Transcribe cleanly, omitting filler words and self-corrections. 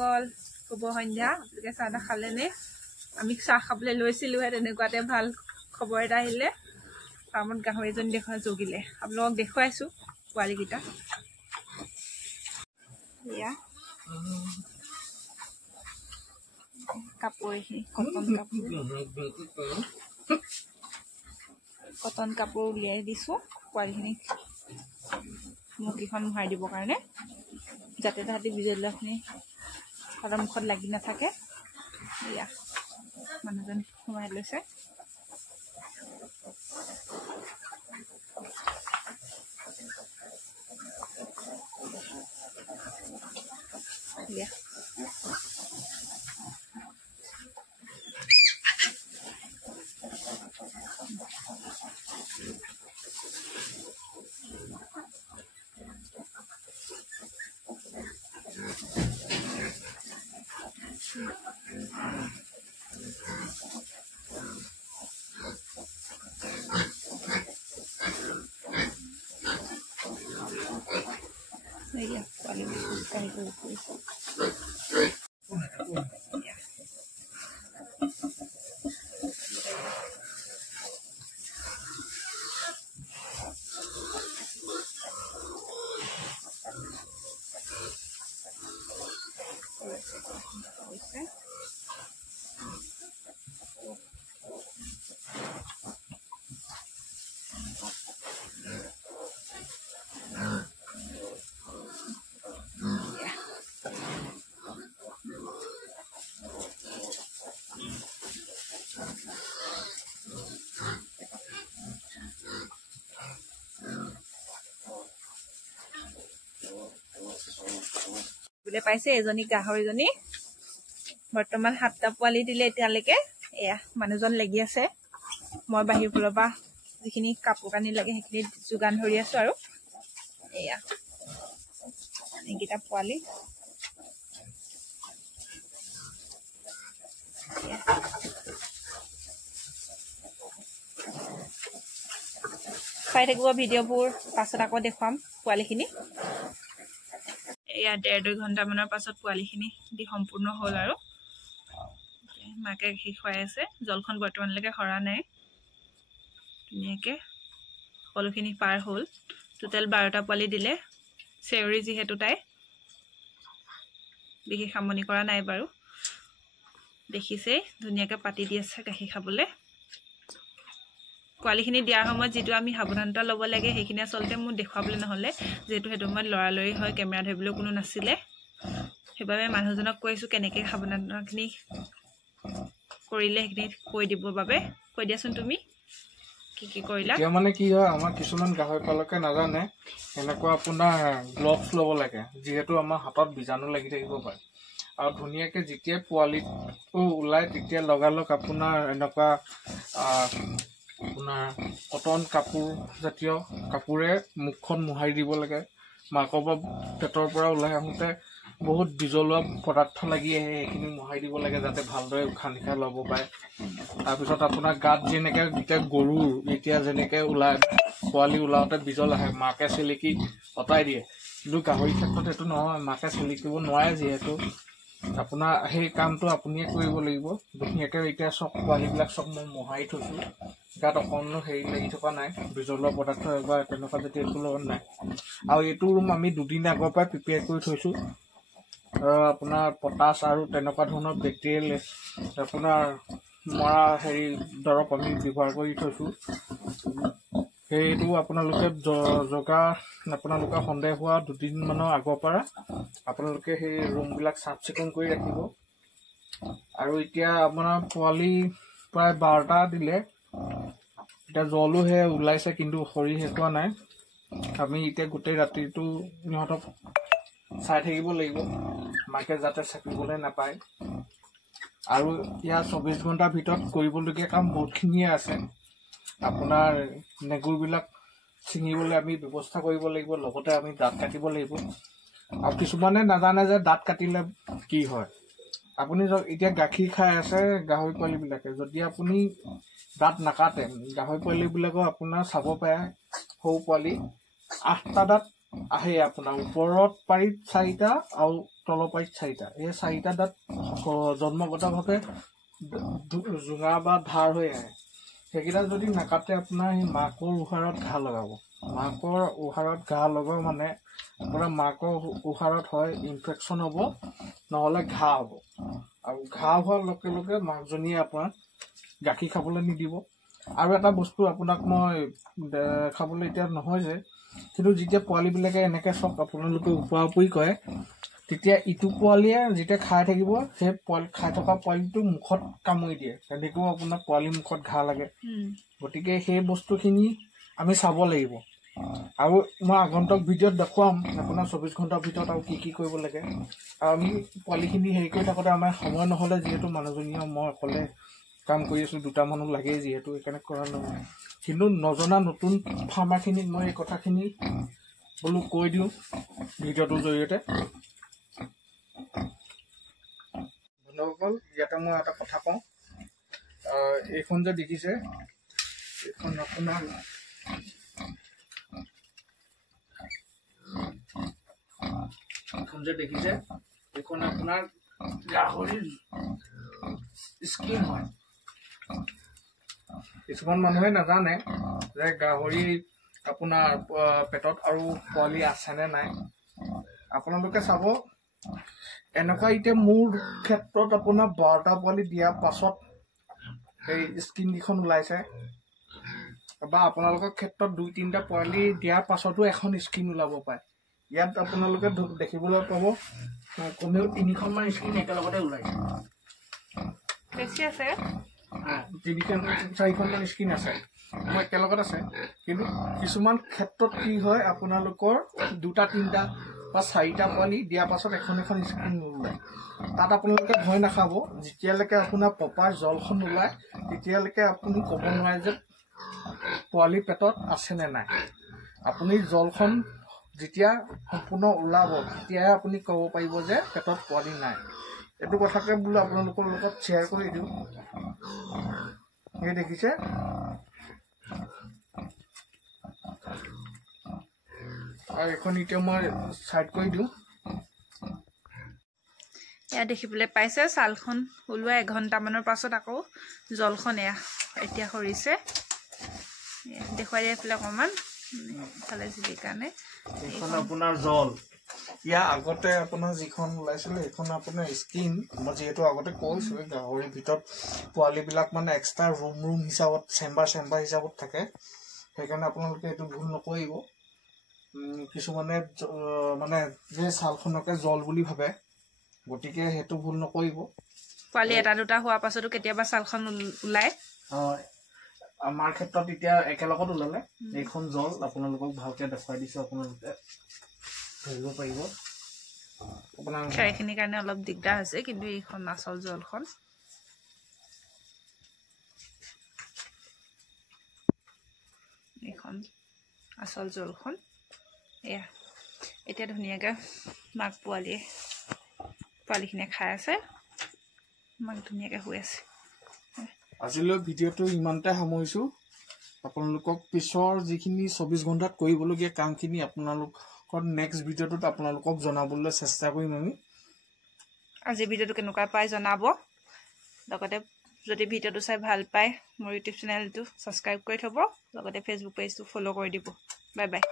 বন্ধুসকল শুভ সন্ধ্যা আপোনালোকে চাহ খালেনে আমি চাহ খাবলৈ লৈছিলোহে তেনেকুৱাতে ভাল খবৰ এটা আহিলে ফাৰ্মত গাহৰি এজনী জগিলে আপোনালোকক দেখুৱাইছোঁ পোৱালিকেইটা এয়া কাপোৰ এইখিনি কটন কাপোৰ উলিয়াই দিছোঁ পোৱালিখিনি মুখকেইখন মোহাৰি দিবৰ কাৰণে যাতে তাহাঁতি বিজলুৱাখিনি ঘৰৰ মুখত লাগি নাথাকে এয়া মানুহজন সোমাই লৈছে এয়া Iya, paling sekali itu. বুলে পাইছে এজনী গাহৰিজনী বৰ্তমান 7টা পোৱালি দিলে এতিয়ালৈকে এয়া মানুহজন লাগি আছে মই বাহিৰ ফালৰ পৰা যিখিনি কাপোৰ কানি লাগে সেইখিনি যোগান ধৰি আছো আৰু এয়া এইকেইটা পোৱালি চাই থাকিব ভিডিঅ'বোৰ পাছত আকৌ দেখুৱাম পোৱালিখিনি এয়া 1.5 ঘণ্টা মানৰ পাছত পোৱালিখিনি দি সম্পূৰ্ণ হ'ল আৰু মাকে গাখীৰ খুৱাই আছে জলখন বৰ্তমানলৈকে সৰা নাই ধুনীয়াকৈ সকলোখিনি পাৰ হ'ল টোটেল 12টা পোৱালি দিলে চেউৰি যিহেতু তাই বিশেষ আমনি কৰা নাই বাৰু দেখিছে ধুনীয়াকৈ পাতি দি আছে গাখীৰ খাবলৈ পোৱালিখিনি দিয়াৰ সময়ত যেটো আমি সাৱধানতা ল'ব লাগে সেইখিনি আচলতে মোক দেখুৱাবলৈ নহলে যেটো হেতু মই লৰালৰি হয় কেমেৰা ধৰিবলৈ কোনো নাছিলে সেইবাবে মানুহজনক কৈছো কেনেকৈ সাৱধানতাখিনি কৰিলে সেইখিনি কৈ দিবৰ বাবে কৈ দিয়াচোন তুমি কি কৰিলা এতিয়া মানে কি হয় আমাৰ কিছুমান গাহৰি পালকে নাজানে এনেকুৱা আপোনাৰ গ্লভছ ল'ব লাগে যেহেতু আমাৰ হাতত বীজাণু লাগি থাকিব পাৰে আৰু ধুনীয়াকৈ যেতিয়া পোৱালিটো ওলাই তেতিয়া লগালগ আপোনাৰ এনেকুৱা আপোনাৰ কটন কাপোৰ জাতীয় কাপোৰে মুখখন মোহাৰি দিব লাগে মাকৰ পেটৰ পৰা ওলাই আহোঁতে বহুত বিজলুৱা পদাৰ্থ লাগি আহে সেইখিনি মোহাৰি দিব লাগে যাতে ভালদৰে উশাহ নিশাহ ল'ব পাৰে তাৰপিছত আপোনাৰ গাত যেনেকৈ এতিয়া গৰুৰ এতিয়া যেনেকৈ ওলাই পোৱালি ওলাওঁতে বিজল আহে মাকে চেলেকি অঁতাই দিয়ে কিন্তু গাহৰি ক্ষেত্ৰত সেইটো নহয় মাকে চেলেকিব নোৱাৰে যিহেতু আপোনাৰ সেই কামটো আপুনিয়ে কৰিব লাগিব ধুনীয়াকৈ এতিয়া চব পোৱালিবিলাক চব মই মোহাৰি থৈছোঁ গাত অকণো হেৰি লাগি থকা নাই বিজলুৱা পদাৰ্থ বা তেনেকুৱা যেতিয়া একো লগত নাই আৰু এইটো ৰুম আমি 2 দিন আগৰ পৰাই প্ৰিপেয়াৰ কৰি থৈছোঁ আপোনাৰ পটাছ আৰু তেনেকুৱা ধৰণৰ বেক্টেৰিয়েল আপোনাৰ মৰা হেৰি দৰৱ আমি ব্যৱহাৰ কৰি থৈছোঁ সেইটো আপোনালোকে জগা আপোনালোকে সন্দেহ হোৱা 2 দিনমানৰ আগৰ পৰা আপোনালোকে সেই ৰুমবিলাক চাফ চিকুণ কৰি ৰাখিব আৰু এতিয়া আপোনাৰ পোৱালি প্ৰায় 12টা দিলে এতিয়া জলুহে ওলাইছে কিন্তু সৰি হেকুৱা নাই আমি এতিয়া গোটেই ৰাতিটো ইহঁতক চাই থাকিব লাগিব মাকে যাতে চাকিবলৈ নাপায় আৰু ইয়াৰ 24 ঘণ্টাৰ ভিতৰত কৰিবলগীয়া কাম বহুতখিনিয়ে আছে আপোনাৰ নেগুৰবিলাক ছিঙিবলৈ আমি ব্যৱস্থা কৰিব লাগিব লগতে আমি দাঁত কাটিব লাগিব আৰু কিছুমানে নাজানে যে দাঁত কাটিলে কি হয় আপুনি এতিয়া গাখীৰ খাই আছে গাহৰি পোৱালিবিলাকে যদি আপুনি দাঁত নাকাটে গাহৰি পোৱালিবিলাকক আপোনাৰ চাব পাৰে সৰু পোৱালি 8টা দাঁত আহে আপোনাৰ ওপৰত পাৰিত 4টা আৰু তলৰ পাৰিত 4টা। এই 4টা দাঁত জন্মগতভাৱে জোঙা বা ধাৰ হৈ আহে। সেইকেইটা যদি নাকাটে আপোনাৰ সেই মাকৰ উহাৰত ঘাঁহ লগাব। মাকৰ উহাৰত ঘাঁহ লগাব মানে আপোনাৰ মাকৰ উহাৰত হয় ইনফেকশ্যন হ'ব, নহ'লে ঘাঁহ হ'ব। আৰু ঘাঁহ হোৱাৰ লগে লগে মাকজনীয়ে আপোনাক গাখীৰ খাবলৈ নিদিব। আৰু এটা বস্তু আপোনাক মই দেখাবলৈ এতিয়া নহয় যে, কিন্তু যেতিয়া পোৱালীবিলাকে এনেকৈ চব আপোনালোকে ওপৰা উপৰি কৰে, তেতিয়া ইটো পোৱালীয়ে যেতিয়া খাই থাকিব, সেই খাই থকা পোৱালীটো মুখত কামুৰি দিয়ে, তেনেকৈও আপোনাৰ পোৱালীৰ মুখত ঘাঁহ লাগে। গতিকে সেই বস্তুখিনি আমি চাব লাগিব। আৰু মই আগন্তুক ভিডিঅ'ত দেখুৱাম আপোনাৰ 24 ঘণ্টাৰ ভিতৰত আৰু কি কৰিব লাগে। আৰু আমি পোৱালিখিনি হেৰি কৰি থাকোঁতে আমাৰ সময় নহ'লে, যিহেতু মানুহজনীয়ে মই অকলে কাম কৰি আছোঁ, 2টা মানুহ লাগেই যিহেতু, সেইকাৰণে কৰা নহয়। কিন্তু নজনা নতুন ফাৰ্মাৰখিনিক মই এই কথাখিনি বোলো কৈ দিওঁ ভিডিঅ'টোৰ জৰিয়তে। বন্ধুসকল, ইয়াতে মই এটা কথা কওঁ, এইখন যে দেখিছে, এইখন আপোনাৰ এইখন আপোনাৰ গাহৰিৰ স্কিন হয়। কিছুমান মানুহে নাজানে যে গাহৰি আপোনাৰ পেটত আৰু পোৱালি আছেনে নাই। আপোনালোকে চাব, এনেকুৱা এতিয়া মোৰ ক্ষেত্ৰত আপোনাৰ 12টা পোৱালি দিয়াৰ পাছত সেই স্কিনকেইখন ওলাইছে, বা আপোনালোকৰ ক্ষেত্ৰত 2-3টা পোৱালি দিয়াৰ পাছতো এখন স্কিন ওলাব পাৰে। ইয়াত আপোনালোকে দেখিবলৈ পাব কমেও 3খনমান স্কিন একেলগতে ওলাইছে। বেছি আছে, 3-4খনমান স্কিন আছে, মোৰ একেলগত আছে। কিন্তু কিছুমান ক্ষেত্ৰত কি হয়, আপোনালোকৰ 2-3টা বা 4টা পোৱালি দিয়াৰ পাছত এখন স্কিন নোলায়। তাত আপোনালোকে ভয় নাখাব, যেতিয়ালৈকে আপোনাৰ প্ৰপাৰ জলখন ওলায় তেতিয়ালৈকে আপুনি ক'ব নোৱাৰে যে পোৱালি পেটত আছেনে নাই। আপুনি জলখন যেতিয়া সম্পূৰ্ণ ওলাব, তেতিয়াহে আপুনি ক'ব পাৰিব যে পেটত পোৱালি নাই। এইটো কথাকে বোলো আপোনালোকৰ লগত শ্বেয়াৰ কৰি দিওঁ। এই দেখিছে, আৰু এইখন এতিয়া মই চাইড কৰি দিওঁ। এয়া দেখিবলৈ পাইছে, ছালখন ওলোৱা 1 ঘণ্টামানৰ পাছত আকৌ জলখন এয়া এতিয়া সৰিছে। দেখুৱাই দিয়া এইফালে অকণমান ইফালে জিলিৰ কাৰণে। এইখন আপোনাৰ জল। ইয়াৰ আগতে আপোনাৰ যিখন ওলাইছিলে সেইখন আপোনাৰ স্কিন। মই যিহেতু আগতে কৈছোঁ, গাহৰিৰ ভিতৰত পোৱালিবিলাক মানে এক্সট্ৰা ৰুম হিচাপত, চেম্বাৰ হিচাপত থাকে। সেইকাৰণে আপোনালোকে এইটো ভুল নকৰিব। কিছুমানে মানে যে ছালখনকে জল বুলি ভাবে, গতিকে সেইটো ভুল নকৰিব। পোৱালি 1-2টা হোৱাৰ পাছতো কেতিয়াবা ছালখন ওলায়। আমাৰ ক্ষেত্ৰত এতিয়া একেলগত ওলালে। এইখন জল আপোনালোকক ভালকে দেখুৱাই দিছোঁ, আপোনালোকে ধৰিব পাৰিব। সেইখিনিৰ কাৰণে অলপ দিগদাৰ হৈছে, কিন্তু এইখন আচল জলখন। এইখন আচল জলখন। এয়া এতিয়া ধুনীয়াকৈ মাক পোৱালিখিনিয়ে খাই আছে, মাক ধুনীয়াকৈ শুই আছে। আজিলৈ ভিডিঅ'টো ইমানতে সামৰিছোঁ। আপোনালোকক পিছৰ যিখিনি 24 ঘণ্টাত কৰিবলগীয়া কামখিনি আপোনালোকৰ নেক্সট ভিডিঅ'টোত আপোনালোকক জনাবলৈ চেষ্টা কৰিম আমি। আজি ভিডিঅ'টো কেনেকুৱা পাই জনাব। লগতে যদি ভিডিঅ'টো চাই ভাল পায়, মোৰ ইউটিউব চেনেলটো ছাবস্ক্ৰাইব কৰি থ'ব, লগতে ফেচবুক পেজটো ফ'ল' কৰি দিব। Bye bye.